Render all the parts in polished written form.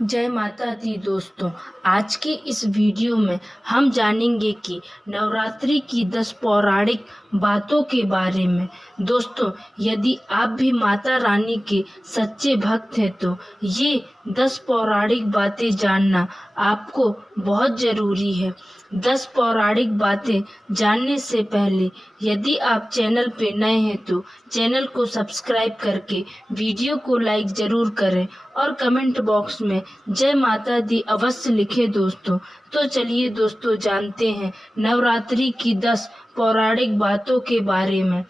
जय माता दी दोस्तों। आज के इस वीडियो में हम जानेंगे कि नवरात्रि की 10 पौराणिक बातों के बारे में। दोस्तों, यदि आप भी माता रानी के सच्चे भक्त हैं तो ये 10 पौराणिक बातें जानना आपको बहुत ज़रूरी है। 10 पौराणिक बातें जानने से पहले यदि आप चैनल पे नए हैं तो चैनल को सब्सक्राइब करके वीडियो को लाइक ज़रूर करें और कमेंट बॉक्स में जय माता दी अवश्य लिखें दोस्तों। तो चलिए दोस्तों, जानते हैं नवरात्रि की 10 पौराणिक बातों के बारे में।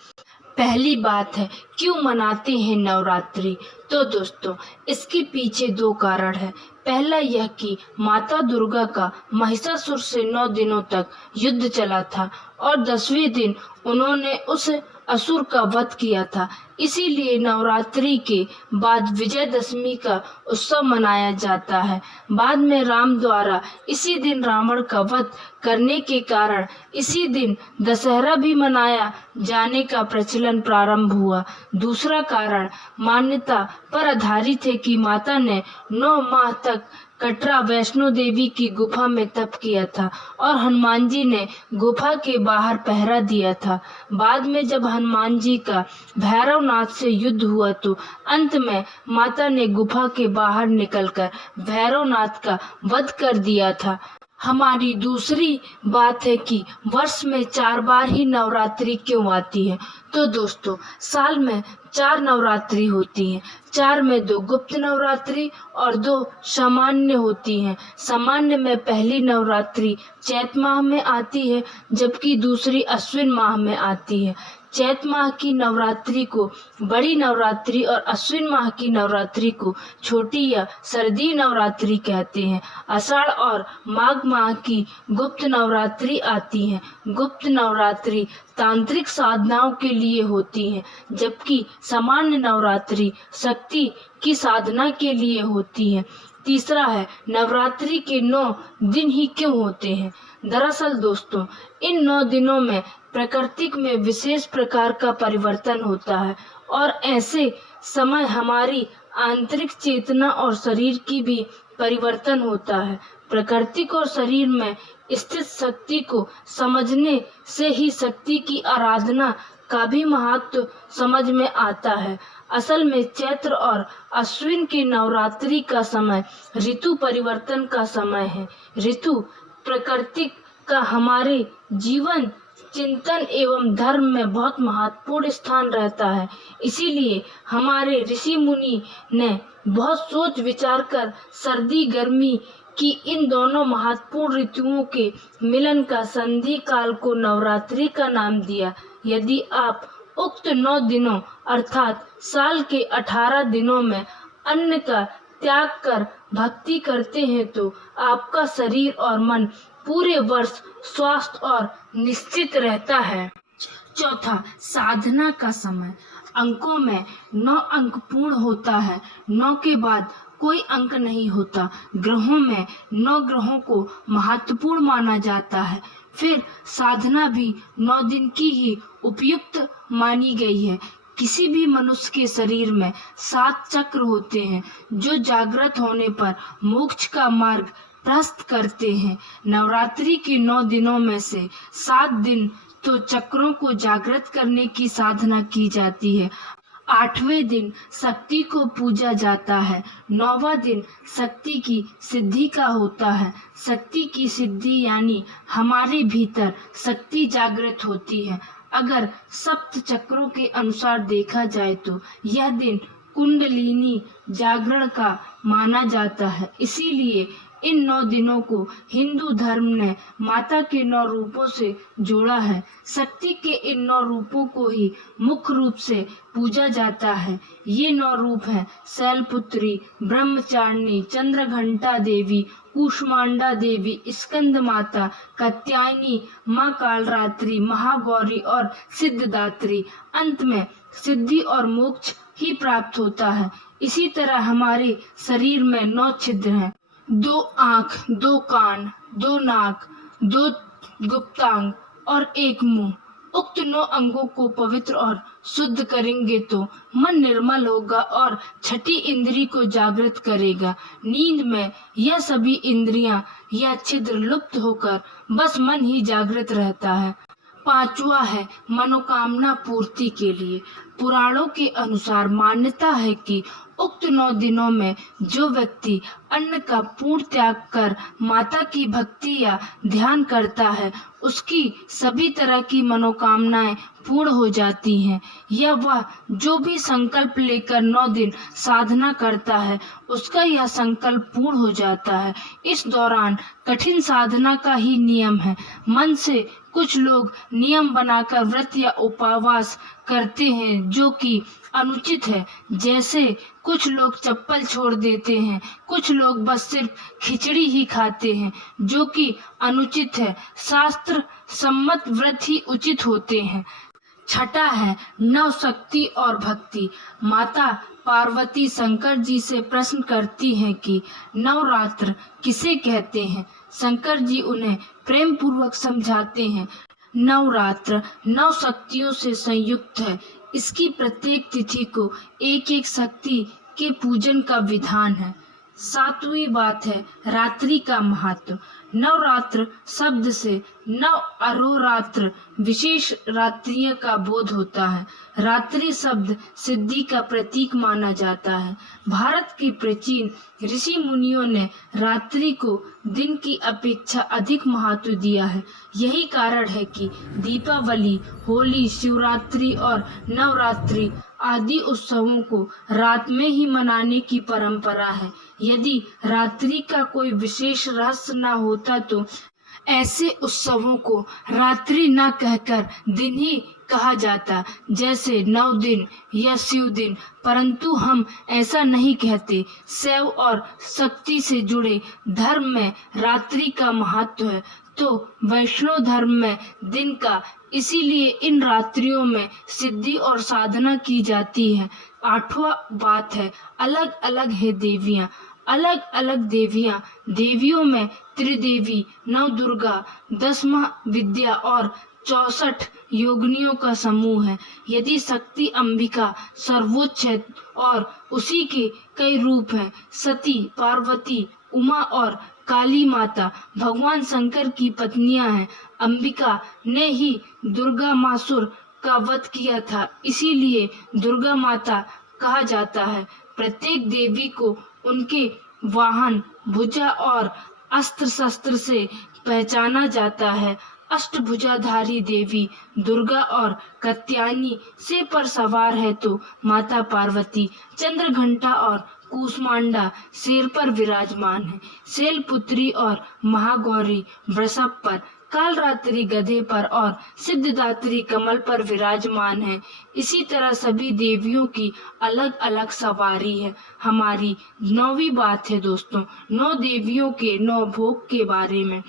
पहली बात है, क्यों मनाते हैं नवरात्रि। तो दोस्तों, इसके पीछे 2 कारण है। पहला यह कि माता दुर्गा का महिषासुर से 9 दिनों तक युद्ध चला था और 10वें दिन उन्होंने उस असुर का वध किया था। इसीलिए नवरात्रि के बाद विजयदशमी का उत्सव मनाया जाता है। बाद में राम द्वारा इसी दिन रावण का वध करने के कारण इसी दिन दशहरा भी मनाया जाने का प्रचलन प्रारंभ हुआ। दूसरा कारण मान्यता पर आधारित है कि माता ने 9 माह तक कटरा वैष्णो देवी की गुफा में तप किया था और हनुमान जी ने गुफा के बाहर पहरा दिया था। बाद में जब हनुमान जी का भैरवनाथ से युद्ध हुआ तो अंत में माता ने गुफा के बाहर निकलकर भैरवनाथ का वध कर दिया था। हमारी दूसरी बात है कि वर्ष में 4 बार ही नवरात्रि क्यों आती है। तो दोस्तों, साल में 4 नवरात्रि होती हैं। 4 में 2 गुप्त नवरात्रि और 2 सामान्य होती हैं। सामान्य में पहली नवरात्रि चैत माह में आती है जबकि दूसरी अश्विन माह में आती है। चैत माह की नवरात्रि को बड़ी नवरात्रि और अश्विन माह की नवरात्रि को छोटी या सर्दी नवरात्रि कहते हैं। आषाढ़ और माघ माह की गुप्त नवरात्रि आती है। गुप्त नवरात्रि तांत्रिक साधनाओं के लिए होती है जबकि सामान्य नवरात्रि शक्ति की साधना के लिए होती है। तीसरा है, नवरात्रि के 9 दिन ही क्यों होते हैं। दरअसल दोस्तों, इन 9 दिनों में प्रकृति में विशेष प्रकार का परिवर्तन होता है और ऐसे समय हमारी आंतरिक चेतना और शरीर की भी परिवर्तन होता है। प्रकृति और शरीर में स्थित शक्ति को समझने से ही शक्ति की आराधना का भी महत्व समझ में आता है। असल में चैत्र और अश्विन के नवरात्रि का समय ऋतु परिवर्तन का समय है। ऋतु प्रकृति का हमारे जीवन, चिंतन एवं धर्म में बहुत महत्वपूर्ण स्थान रहता है। इसीलिए हमारे ऋषि मुनि ने बहुत सोच विचार कर सर्दी गर्मी की इन दोनों महत्वपूर्ण ऋतुओं के मिलन का संधि काल को नवरात्रि का नाम दिया। यदि आप उक्त 9 दिनों अर्थात साल के 18 दिनों में अन्न का त्याग कर भक्ति करते हैं तो आपका शरीर और मन पूरे वर्ष स्वस्थ और निश्चित रहता है। चौथा, साधना का समय। अंकों में 9 अंक पूर्ण होता है। 9 के बाद कोई अंक नहीं होता। ग्रहों में 9 ग्रहों को महत्वपूर्ण माना जाता है। फिर साधना भी 9 दिन की ही उपयुक्त मानी गई है। किसी भी मनुष्य के शरीर में 7 चक्र होते हैं जो जागृत होने पर मोक्ष का मार्ग प्रशस्त करते हैं। नवरात्रि के 9 दिनों में से 7 दिन तो चक्रों को जागृत करने की साधना की जाती है। 8वें दिन शक्ति को पूजा जाता है। 9वां दिन शक्ति की सिद्धि का होता है। शक्ति की सिद्धि यानी हमारे भीतर शक्ति जागृत होती है। अगर सप्त चक्रों के अनुसार देखा जाए तो यह दिन कुंडलिनी जागरण का माना जाता है। इसीलिए इन 9 दिनों को हिंदू धर्म ने माता के 9 रूपों से जोड़ा है। शक्ति के इन 9 रूपों को ही मुख्य रूप से पूजा जाता है। ये 9 रूप हैं शैलपुत्री, ब्रह्मचारिणी, चंद्रघंटा देवी, कूष्मांडा देवी, स्कंद माता, कात्यायनी, माँ कालरात्रि, महागौरी और सिद्धदात्री। अंत में सिद्धि और मोक्ष ही प्राप्त होता है। इसी तरह हमारे शरीर में 9 छिद्र हैं। 2 आँख, 2 कान, 2 नाक, 2 गुप्तांग और 1 मुंह। उक्त 9 अंगों को पवित्र और शुद्ध करेंगे तो मन निर्मल होगा और छठी इंद्री को जागृत करेगा। नींद में यह सभी इंद्रियां या छिद्र लुप्त होकर बस मन ही जागृत रहता है। 5वां है मनोकामना पूर्ति के लिए। पुराणों के अनुसार मान्यता है कि उक्त 9 दिनों में जो व्यक्ति अन्न का पूर्ण त्याग कर माता की भक्ति या ध्यान करता है, उसकी सभी तरह की मनोकामनाएं पूर्ण हो जाती हैं। या वह जो भी संकल्प लेकर 9 दिन साधना करता है, उसका यह संकल्प पूर्ण हो जाता है। इस दौरान कठिन साधना का ही नियम है। मन से कुछ लोग नियम बनाकर व्रत या उपवास करते हैं, जो कि अनुचित है। जैसे कुछ लोग चप्पल छोड़ देते हैं, कुछ लोग बस सिर्फ खिचड़ी ही खाते हैं, जो कि अनुचित है। शास्त्र सम्मत व्रत ही उचित होते हैं। 6वां है नव शक्ति और भक्ति। माता पार्वती शंकर जी से प्रश्न करती हैं कि नवरात्र किसे कहते हैं। शंकर जी उन्हें प्रेम पूर्वक समझाते हैं, नवरात्र 9 शक्तियों से संयुक्त है। इसकी प्रत्येक तिथि को एक एक शक्ति के पूजन का विधान है। 7वीं बात है रात्रि का महत्व। नवरात्र शब्द से नव अहोरात्र विशेष रात्रियों का बोध होता है। रात्रि शब्द सिद्धि का प्रतीक माना जाता है। भारत के प्राचीन ऋषि मुनियों ने रात्रि को दिन की अपेक्षा अधिक महत्व दिया है। यही कारण है कि दीपावली, होली, शिवरात्रि और नवरात्रि आदि उत्सवों को रात में ही मनाने की परंपरा है। यदि रात्रि का कोई विशेष रहस्य न होता तो ऐसे उत्सवों को रात्रि न कहकर दिन ही कहा जाता, जैसे 9 दिन या शिव दिन। परंतु हम ऐसा नहीं कहते। शैव और शक्ति से जुड़े धर्म में रात्रि का महत्व है, तो वैष्णव धर्म में दिन का। इसीलिए इन रात्रियों में सिद्धि और साधना की जाती है। 8वां बात है अलग अलग है देवियां। अलग अलग देवियों में त्रिदेवी, नवदुर्गा, 10 विद्या और 64 योगिनियों का समूह है। यदि शक्ति अंबिका सर्वोच्च है और उसी के कई रूप हैं, सती, पार्वती, उमा और काली माता भगवान शंकर की पत्नियां हैं। अंबिका ने ही दुर्गा मासुर का वध किया था, इसीलिए दुर्गा माता कहा जाता है। प्रत्येक देवी को उनके वाहन, भुजा और अस्त्र शस्त्र से पहचाना जाता है। अष्टभुजाधारी देवी दुर्गा और कात्यायनी सिर पर सवार है तो माता पार्वती चंद्रघंटा और कूष्मांडा शेर पर विराजमान है। शैलपुत्री और महागौरी वृषभ पर, कालरात्रि गधे पर और सिद्धदात्री कमल पर विराजमान है। इसी तरह सभी देवियों की अलग अलग सवारी है। हमारी 9वीं बात है दोस्तों 9 देवियों के 9 भोग के बारे में।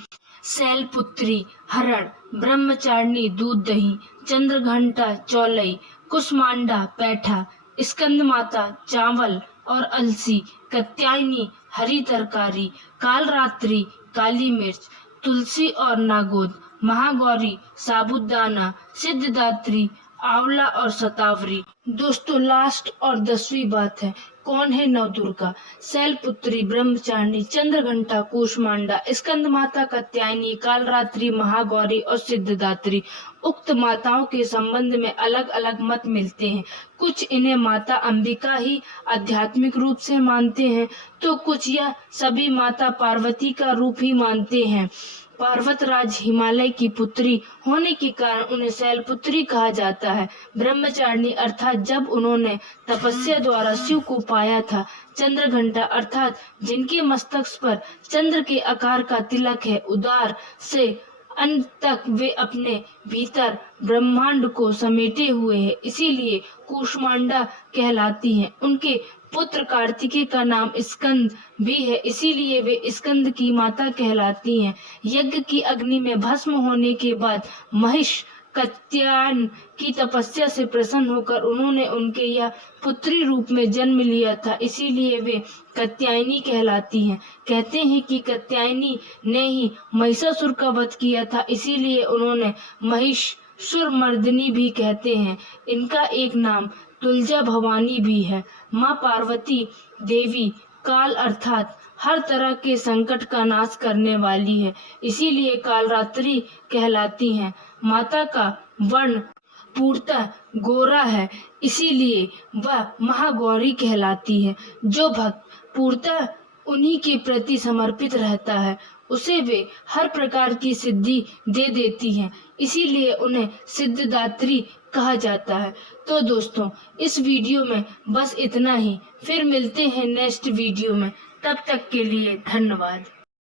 शैलपुत्री हरण, ब्रह्मचारिणी दूध दही, चंद्रघंटा चौलई, कुष्मांडा पैठा, स्कंद माता चावल और अलसी, कात्यायनी हरी तरकारी, कालरात्रि काली मिर्च, तुलसी और नागोद, महागौरी साबूदाना, सिद्धदात्री आंवला और शतावरी। दोस्तों लास्ट और 10वीं बात है कौन है नवदुर्गा। शैलपुत्री, ब्रह्मचारिणी, चंद्रघंटा, कूष्मांडा, स्कंद माता, कात्यायनी, कालरात्रि, महागौरी और सिद्धदात्री। उक्त माताओं के संबंध में अलग अलग मत मिलते हैं। कुछ इन्हें माता अंबिका ही आध्यात्मिक रूप से मानते हैं, तो कुछ यह सभी माता पार्वती का रूप ही मानते हैं। पर्वतराज हिमालय की पुत्री होने के कारण उन्हें शैलपुत्री कहा जाता है। ब्रह्मचारिणी अर्थात जब उन्होंने तपस्या द्वारा शिव को पाया था। चंद्रघंटा अर्थात जिनके मस्तक पर चंद्र के आकार का तिलक है। उदार से अंत तक वे अपने भीतर ब्रह्मांड को समेटे हुए हैं, इसीलिए कूष्मांडा कहलाती हैं। उनके पुत्र कार्तिकेय का नाम स्कंद भी है, इसीलिए वे स्कंद की माता कहलाती हैं। यज्ञ की अग्नि में भस्म होने के बाद महिष कात्यायन की तपस्या से प्रसन्न होकर उन्होंने उनके यह पुत्री रूप में जन्म लिया था, इसीलिए वे कात्यायनी कहलाती हैं। कहते हैं कि कात्यायनी ने ही महिषासुर का वध किया था, इसीलिए उन्होंने महिष सुरमर्दिनी भी कहते हैं। इनका एक नाम तुलजा भवानी भी है। माँ पार्वती देवी काल अर्थात हर तरह के संकट का नाश करने वाली है, इसीलिए कालरात्रि कहलाती हैं। माता का वर्ण पूर्णतः गोरा है, इसीलिए वह महागौरी कहलाती है। जो भक्त पूर्णतः उन्हीं के प्रति समर्पित रहता है, उसे वे हर प्रकार की सिद्धि दे देती हैं, इसीलिए उन्हें सिद्धिदात्री कहा जाता है। तो दोस्तों, इस वीडियो में बस इतना ही। फिर मिलते हैं नेक्स्ट वीडियो में। तब तक के लिए धन्यवाद।